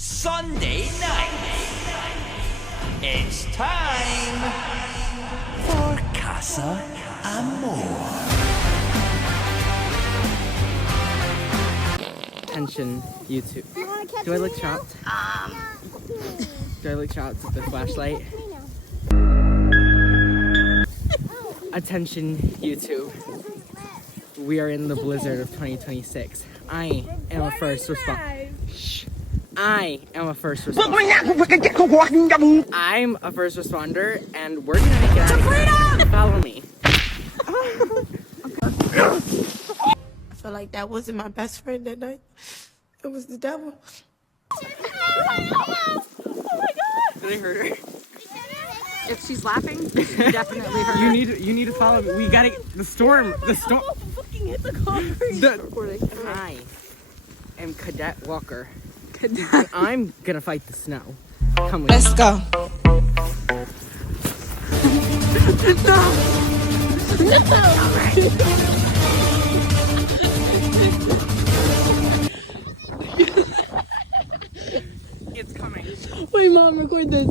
Sunday night. It's time for Casa Amor. Attention, YouTube. Do I look chopped? Do I look chopped with the flashlight? Attention, YouTube. We are in the blizzard of 2026. I am a first responder. I am a first responder. I'm a first responder, and we're gonna make it out of here. Follow me. I feel like that wasn't my best friend that night. It was the devil. Oh my god! Did I hurt her? If she's laughing, she definitely hurt. You need to follow me. We gotta the storm. The storm. Fucking hit the concrete. I am Cadet Walker. And I'm gonna fight the snow. Come with me. Let's go. It's coming. Wait, Mom, record this.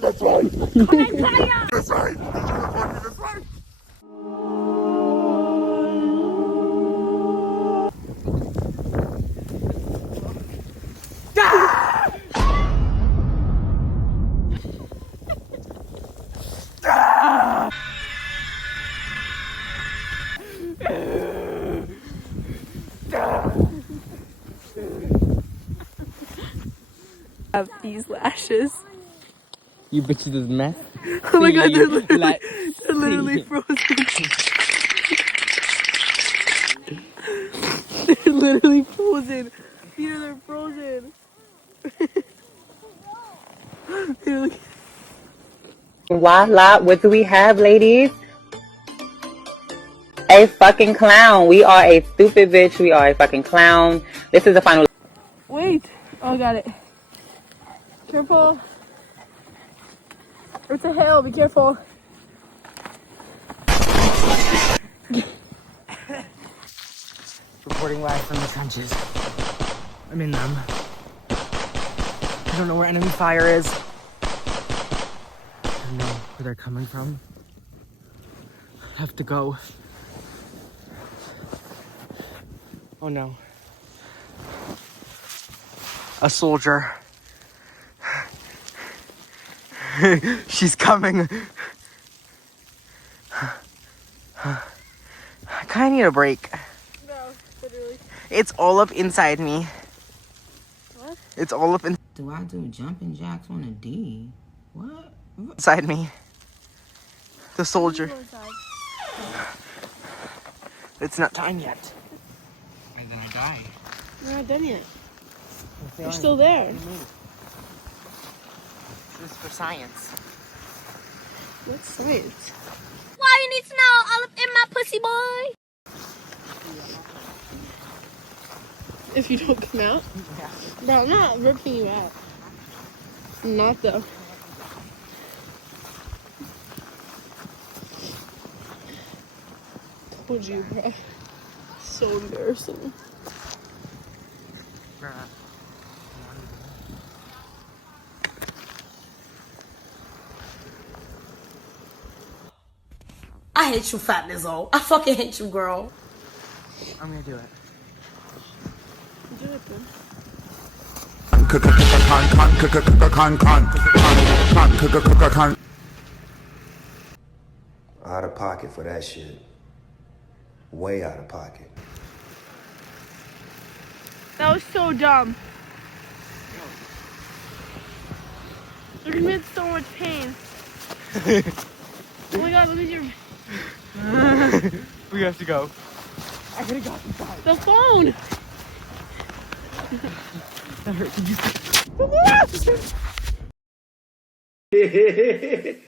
That's right. That's right. That's right. Have these lashes. You bitches is mess. Oh my god, they're literally frozen. They're literally frozen. Peter, they're frozen. Voila, what do we have, ladies? A fucking clown. We are a stupid bitch. We are a fucking clown. This is the final. Wait. Oh, got it. Careful. It's a hill. Be careful. Reporting live from the trenches. I'm in them. I don't know where enemy fire is. I don't know where they're coming from. I have to go. Oh no. A soldier. She's coming. I kinda need a break. No, literally. It's all up inside me. What? It's all up Do I do jumping jacks on a D? What? inside me. The soldier. Go inside. It's not time yet. And then I die. We're not done yet. You're still there. This is for science. What's science? Why you need snow all up in my pussy, boy? If you don't come out? Yeah. Bro, I'm not ripping you out. I'm not though. Told you, bro. So embarrassing. I hate you, Fat Lizzo. I fucking hate you, girl. I'm gonna do it. Do it then. Out of pocket for that shit. Way out of pocket. That was so dumb. You're gonna be in so much pain. Oh my god, look at your... We have to go. I gotta go inside. The phone! That hurt. Did you see?